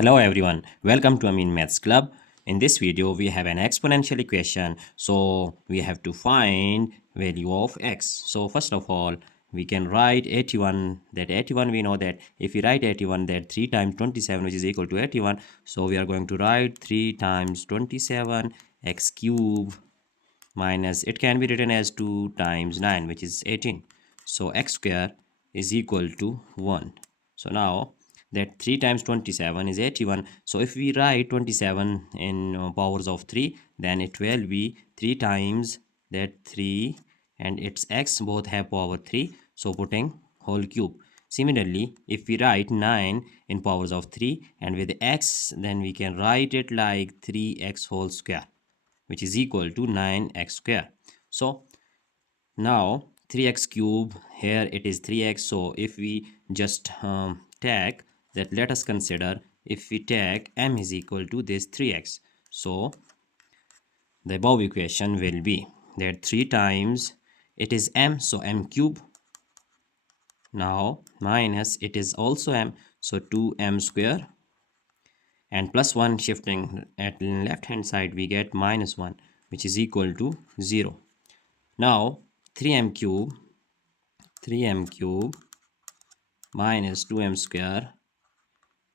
Hello everyone, welcome to Amin Maths Club. In this video we have an exponential equation, so we have to find value of x. So first of all we can write 81, that 81 we know that if we write 81 that 3 times 27 which is equal to 81, so we are going to write 3 times 27 x cube minus, it can be written as 2 times 9 which is 18, so x square is equal to 1. So now that 3 times 27 is 81, so if we write 27 in powers of 3, then it will be 3 times that 3 and its x both have power 3, so putting whole cube. Similarly, if we write 9 in powers of 3 and with x, then we can write it like 3x whole square, which is equal to 9x square. So now 3x cube, here it is 3x, so if we just take that, let us consider if we take m is equal to this 3x, so the above equation will be that 3 times it is m, so m cube, now minus it is also m, so 2m square, and plus 1 shifting at left hand side we get minus 1 which is equal to 0. Now 3m cube minus 2m square,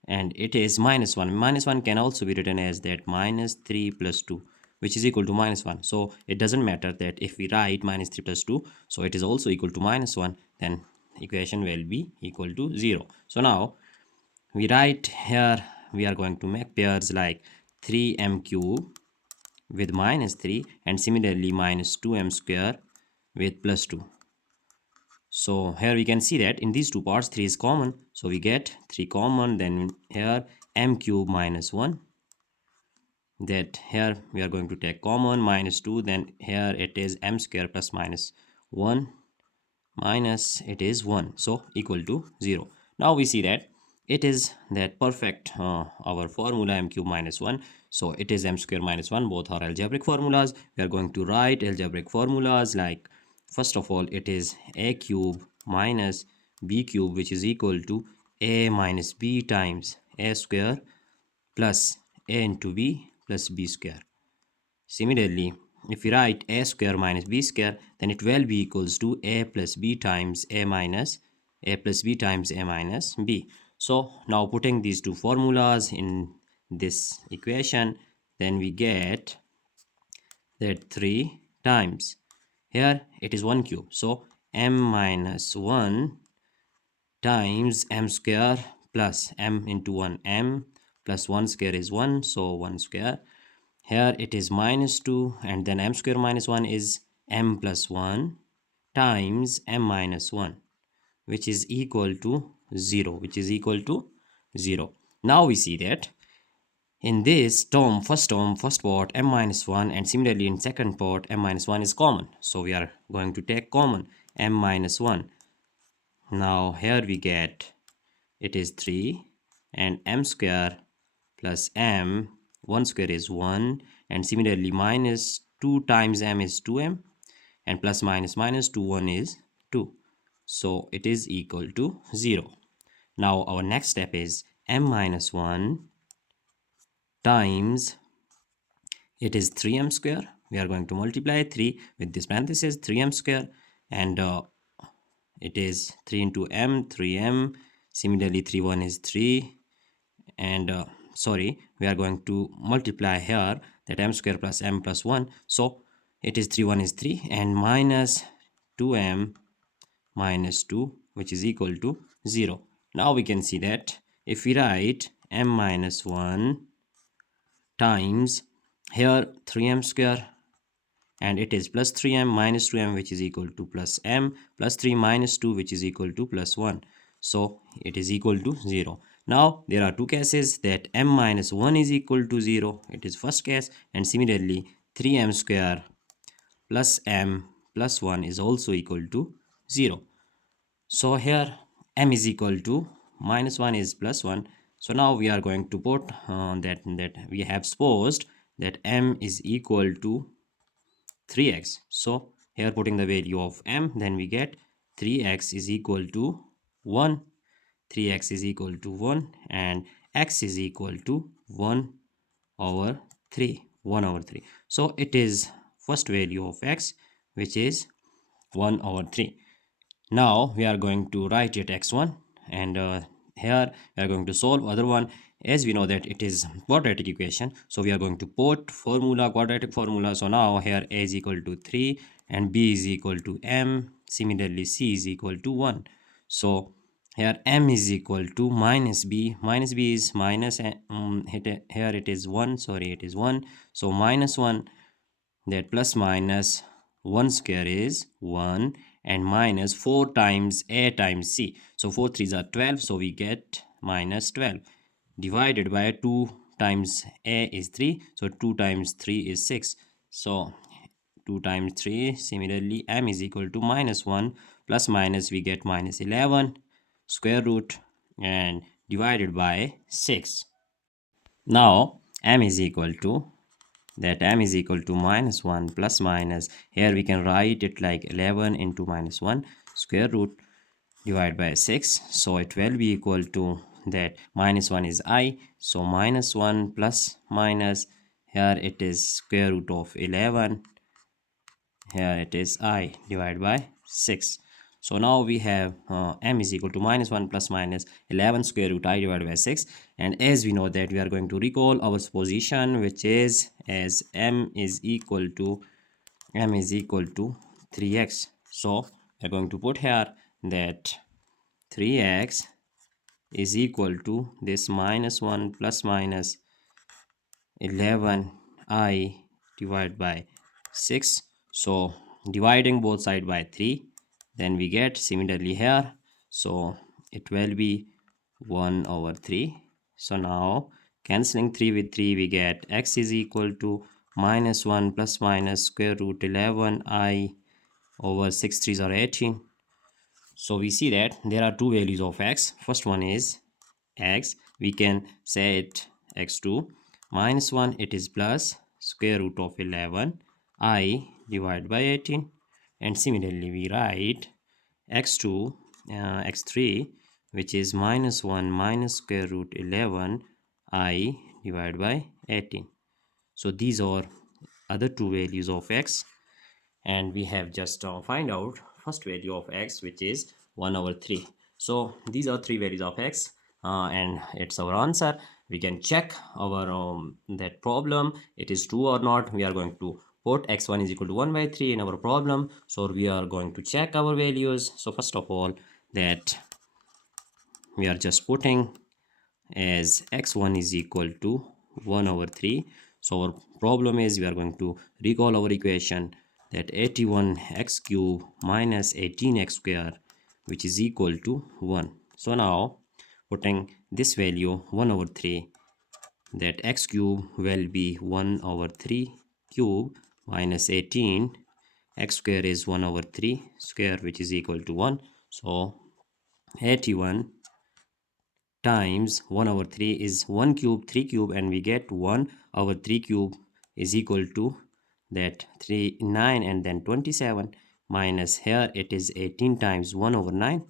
and it is minus 1. Minus 1 can also be written as that minus 3 plus 2 which is equal to minus 1. So it doesn't matter that if we write minus 3 plus 2, so it is also equal to minus 1, then equation will be equal to 0. So now we write here, we are going to make pairs like 3m cube with minus 3 and similarly minus 2m square with plus 2. So here we can see that in these two parts 3 is common, so we get 3 common, then here m cube minus 1, that here we are going to take common minus 2, then here it is m square plus minus 1 minus it is 1, so equal to 0. Now we see that it is that perfect our formula m cube minus 1, so it is m square minus 1, both are algebraic formulas. We are going to write algebraic formulas like, first of all it is a cube minus b cube which is equal to a minus b times a square plus a into b plus b square. Similarly, if we write a square minus b square, then it will be equals to a plus b times a minus a plus b times a minus b. So now putting these two formulas in this equation, then we get that 3 times, here it is 1 cube, so m minus 1 times m square plus m into 1, m plus 1 square is 1, so 1 square. Here it is minus 2 and then m square minus 1 is m plus 1 times m minus 1 which is equal to 0, Now we see that in this term, first part m minus 1, and similarly in second part m minus 1 is common, so we are going to take common m minus 1. Now here we get it is 3 and m square plus m, 1 square is 1, and similarly minus 2 times m is 2m, and plus minus minus 2 1 is 2, so it is equal to 0. Now our next step is m minus 1 times it is 3m square. We are going to multiply 3 with this parenthesis 3m square, and it is 3 into m, 3m, similarly 3 1 is 3, and we are going to multiply here that m square plus m plus 1, so it is 3 1 is 3, and minus 2m minus 2 which is equal to 0. Now we can see that if we write m minus 1 times here 3m square, and it is plus 3m minus 2m which is equal to plus m plus 3 minus 2 which is equal to plus 1, so it is equal to 0. Now there are two cases that m minus 1 is equal to 0, it is first case, and similarly 3m square plus m plus 1 is also equal to 0. So here m is equal to minus 1 is plus 1, so now we are going to put that we have supposed that m is equal to 3x, so here putting the value of m, then we get 3x is equal to 1, 3x is equal to 1, and x is equal to 1 over 3. 1 over 3. So it is first value of x, which is 1 over 3. Now we are going to write it x1, and here we are going to solve other one. As we know that it is quadratic equation, so we are going to put formula, quadratic formula. So now here a is equal to 3 and b is equal to m. Similarly c is equal to 1. So here m is equal to minus b is minus, here it is 1, sorry, it is 1. So minus 1, that plus minus 1 square is 1, and minus 4 times a times c. So 4 3s are 12, so we get minus 12, divided by 2 times a is 3, so 2 times 3 is 6. So 2 times 3, similarly m is equal to minus 1, plus minus we get minus 11 square root, and divided by 6. Now m is equal to, that m is equal to minus 1 plus minus, here we can write it like 11 into minus 1 square root divided by 6. So it will be equal to, that minus 1 is I, so minus 1 plus minus, here it is square root of 11, here it is I, divided by 6. So now we have m is equal to minus 1 plus minus 11 square root I divided by 6. And as we know that we are going to recall our position, which is as m is equal to 3x. So we are going to put here that 3x is equal to this minus 1 plus minus 11I divided by 6. So dividing both sides by 3, then we get similarly here, so it will be 1 over 3. So now cancelling 3 with 3, we get x is equal to minus 1 plus minus square root 11I over 6 3s are 18. So we see that there are two values of x. First one is x, we can say it x2, minus 1 it is plus square root of 11 I divided by 18. And similarly we write x2, x3, which is minus 1 minus square root 11 I divided by 18. So these are other two values of x, and we have just find out first value of x, which is 1 over 3. So these are three values of x, and it's our answer. We can check our that problem, it is true or not. We are going to put x1 is equal to 1 by 3 in our problem. So we are going to check our values. So first of all, that we are just putting as x1 is equal to 1 over 3. So our problem is, we are going to recall our equation, that 81x cube minus 18x square, which is equal to 1. So now putting this value 1 over 3, that x cube will be 1 over 3 cube minus 18 x square is 1 over 3 square, which is equal to 1. So 81 times 1 over 3 is 1 cube 3 cube, and we get 1 over 3 cube is equal to that 3 9 and then 27, minus here it is 18 times 1 over 9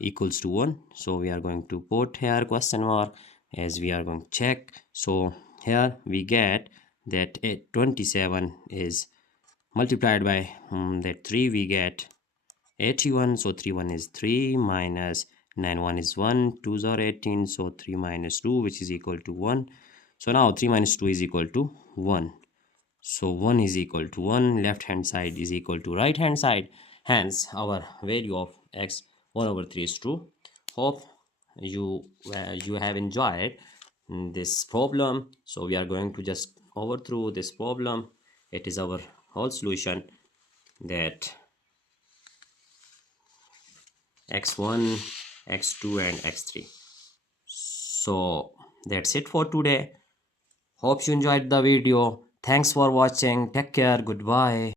equals to 1. So we are going to put here question mark, as we are going to check. So here we get that 27 is multiplied by that 3, we get 81. So 3 1 is 3 minus 9 1 is 1, 2s are 18, so 3 minus 2, which is equal to 1. So now 3 minus 2 is equal to 1. So 1 is equal to 1, left hand side is equal to right hand side, hence our value of x 1 over 3 is true. Hope you have enjoyed this problem. So we are going to just overthrow this problem. It is our whole solution, that x1, x2 and x3. So that's it for today. Hope you enjoyed the video. Thanks for watching. Take care. Goodbye.